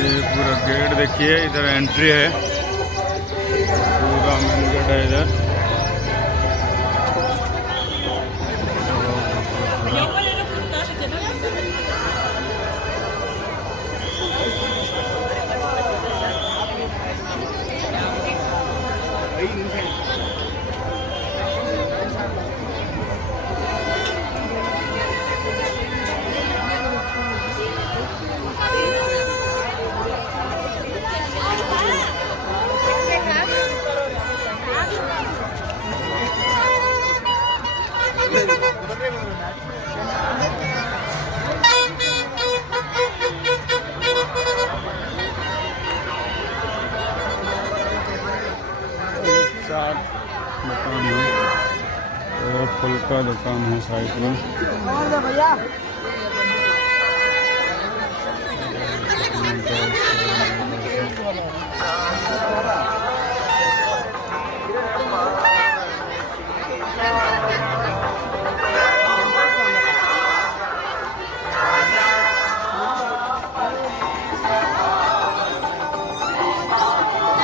ये पूरा गेट देखिए, इधर एंट्री है, पूरा मेन गेट है इधर। दुकान है, फल का दुकान है साइड में।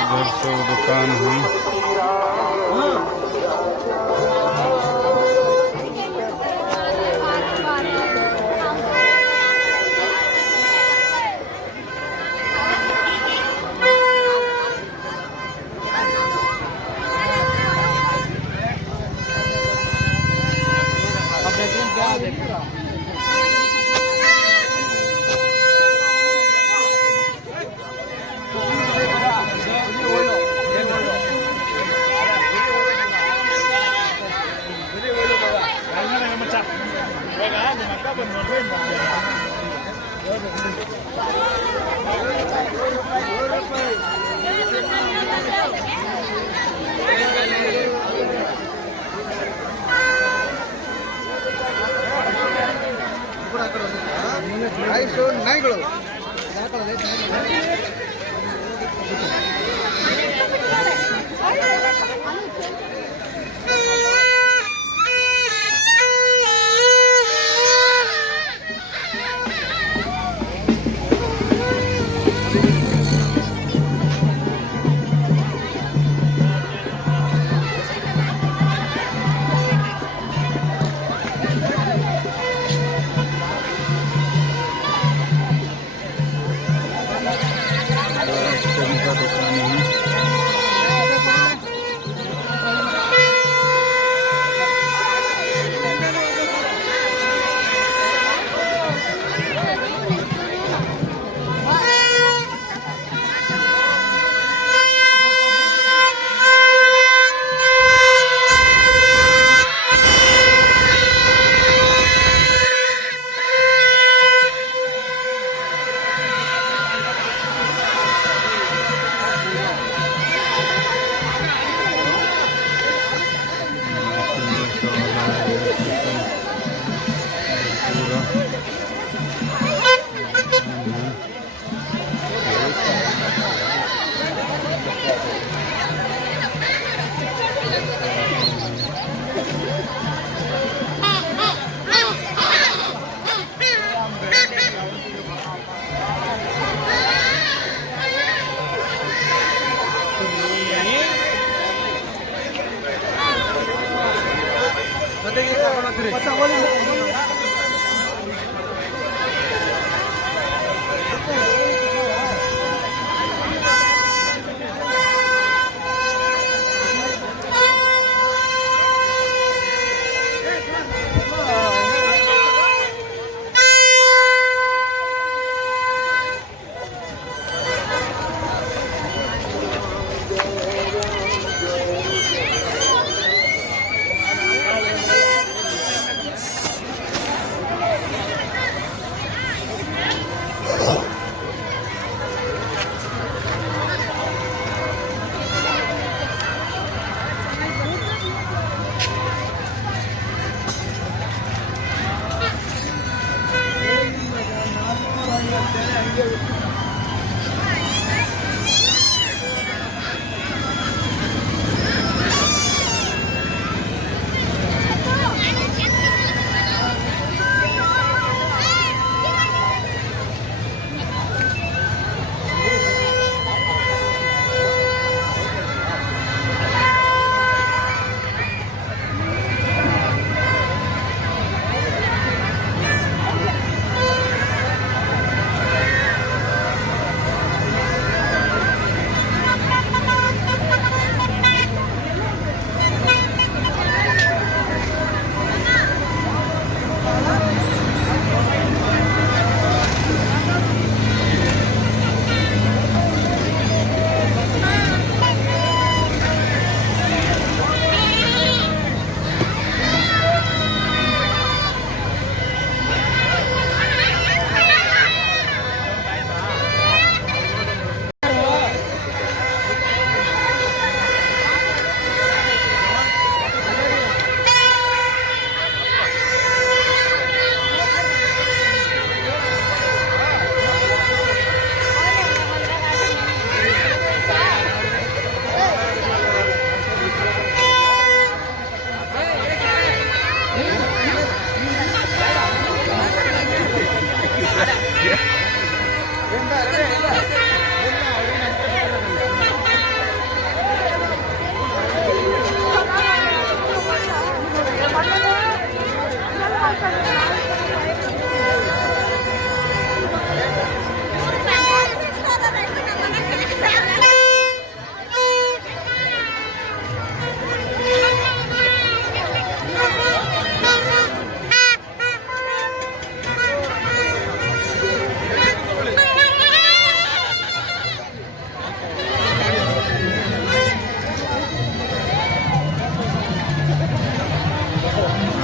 इधर सब दुकान है। ನಾಯಿಗಳು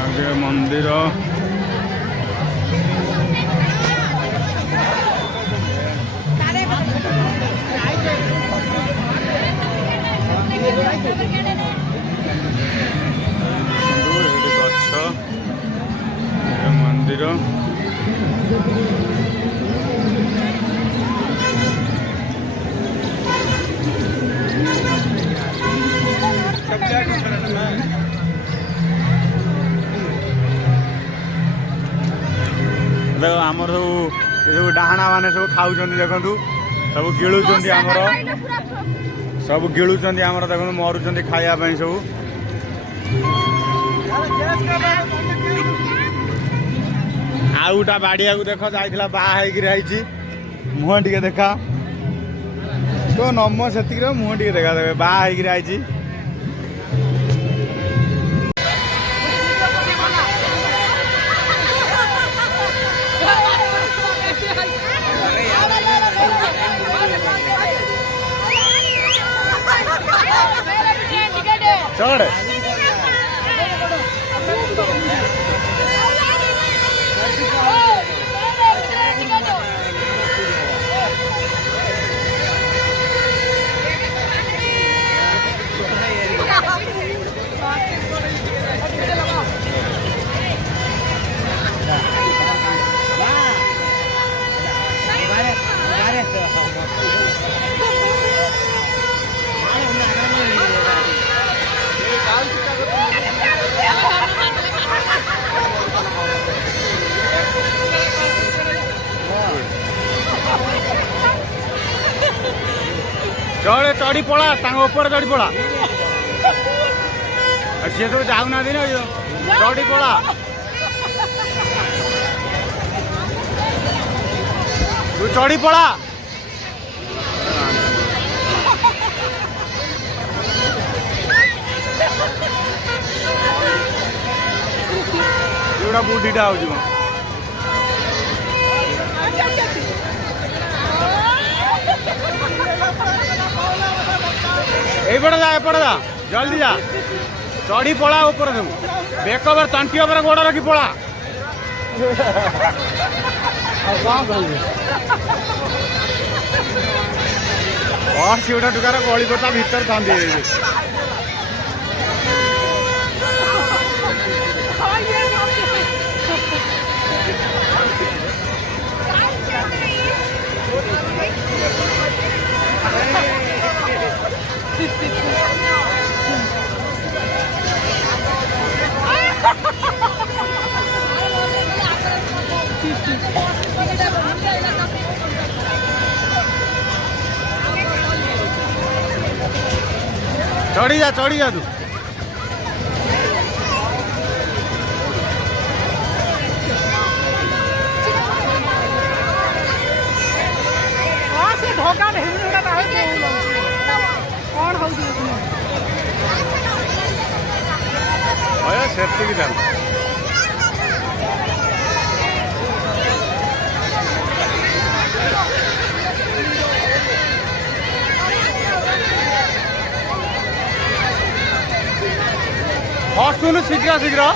आगे मंदिर गछ मंदिर देखो आमर सब डाहाणा मैंने सब खाऊ देखु सब गिलुंट आमर सब गिलुंट आमर देखो मरुंच खायापी सब आउटा बाड़िया को देख जाइला बाहर मुह टे देखा तो नम से मुह टे देखा देखे बाहर चढ़ चढ़े चढ़ी पड़ा ऊपर चढ़ी पड़ा सी तो जाऊना दिन चढ़ी पड़ा तू चढ़ी पड़ा जोड़ा बुढ़ीटा हो एपटे जा जल्दी जा चढ़ी पड़ा ऊपर सब बेक तंटी गोड़ रखी पड़ा गोटा टुकार गली पता भीतर था चढ़ी जा तू ढोका कौन हो सेफ्टी की हसुन शीघ्र शीघ्र